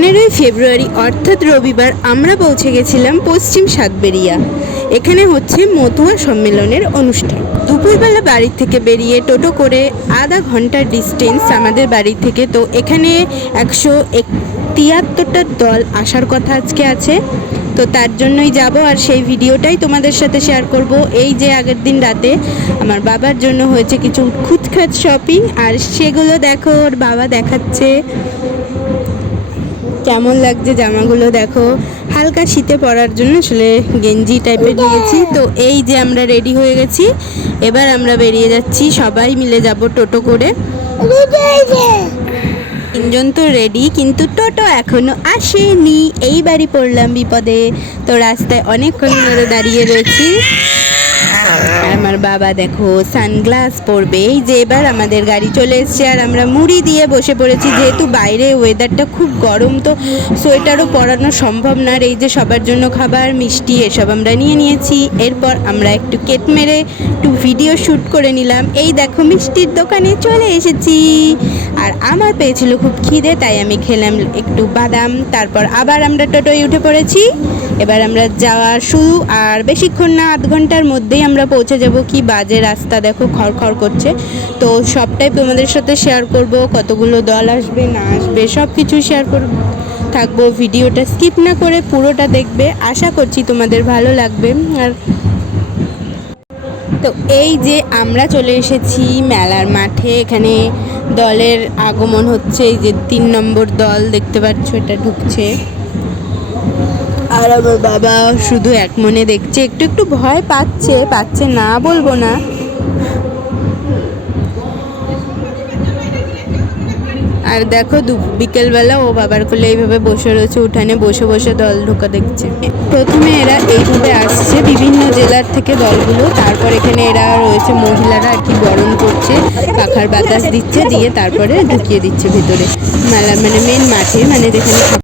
15ই ফেব্রুয়ারি অর্থাৎ রবিবার আমরা পৌঁছে গেছিলাম পশ্চিম সাতবেরিয়া। এখানে হচ্ছে মতুয়া সম্মেলনের অনুষ্ঠান। দুপুরবেলা বাড়ি থেকে বেরিয়ে টোটো করে আধা ঘন্টার ডিস্টেন্স আমাদের বাড়ি থেকে। তো এখানে 173টা দল আসার কথা আজকে আছে, তো তার জন্যই যাব আর সেই ভিডিওটাই তোমাদের সাথে শেয়ার করব। এই যে আগের দিন রাতে আমার বাবার জন্য হয়েছে কিছু খুঁতখাত শপিং, আর সেগুলো দেখো ওর বাবা দেখাচ্ছে। কেমন লাগছে জামাগুলো দেখো, হালকা শীতে পরার জন্য আসলে গেঞ্জি টাইপের নিয়েছি। তো এই যে আমরা রেডি হয়ে গেছি, এবার আমরা বেরিয়ে যাচ্ছি, সবাই মিলে যাব টোটো করে। তিনজন তো রেডি, কিন্তু টোটো এখনো আসেনি। এইবারই পড়লাম বিপদে। তো রাস্তায় অনেকক্ষণ ধরে দাঁড়িয়ে রয়েছি। আমার বাবা দেখো সানগ্লাস পরবে। এই যে এবার আমাদের গাড়ি চলে এসছে, আর আমরা মুড়ি দিয়ে বসে পড়েছি। যেহেতু বাইরে ওয়েদারটা খুব গরম, তো সোয়েটারও পরানো সম্ভব না। আর এই যে সবার জন্য খাবার, মিষ্টি এসব আমরা নিয়ে নিয়েছি। এরপর আমরা একটু কেট মেরে একটু ভিডিও শ্যুট করে নিলাম। এই দেখো মিষ্টির দোকানে চলে এসেছি, আর আমার পেয়েছিল খুব খিদে, তাই আমি খেলাম একটু বাদাম। তারপর আবার আমরা টোটোয় উঠে পড়েছি। এবার আমরা যাওয়া শুরু, আর বেশিক্ষণ না, আধ ঘন্টার মধ্যেই আমরা পৌঁছে যাব। কি বাজে রাস্তা দেখো, খড়খড় করছে। তো সবটাই তোমাদের সাথে শেয়ার করব, কতগুলো দল আসবে না আসবে সব কিছু শেয়ার করব থাকবো। ভিডিওটা স্কিপ না করে পুরোটা দেখবে, আশা করছি তোমাদের ভালো লাগবে। আর তো এই যে আমরা চলে এসেছি মেলার মাঠে। এখানে দলের আগমন হচ্ছে। এই যে 3 নম্বর দল দেখতে পাচ্ছ, এটা ঢুকছে। আর আমার বাবা শুধু এক মনে দেখছে, একটু একটু ভয় পাচ্ছে না বলবো না। আর দেখো বিকেলবেলা ও বাবার কোলে এইভাবে বসে রয়েছে, উঠানে বসে বসে দল ঢোকা দেখছে। প্রথমে এরা এইভাবে আসছে বিভিন্ন জেলার থেকে দলগুলো, তারপর এখানে এরা রয়েছে মহিলারা আর কি বরণ করছে, পাখার বাতাস দিচ্ছে, দিয়ে তারপরে ঢুকিয়ে দিচ্ছে ভিতরে মেলা, মানে মেন মাঠে, মানে যেখানে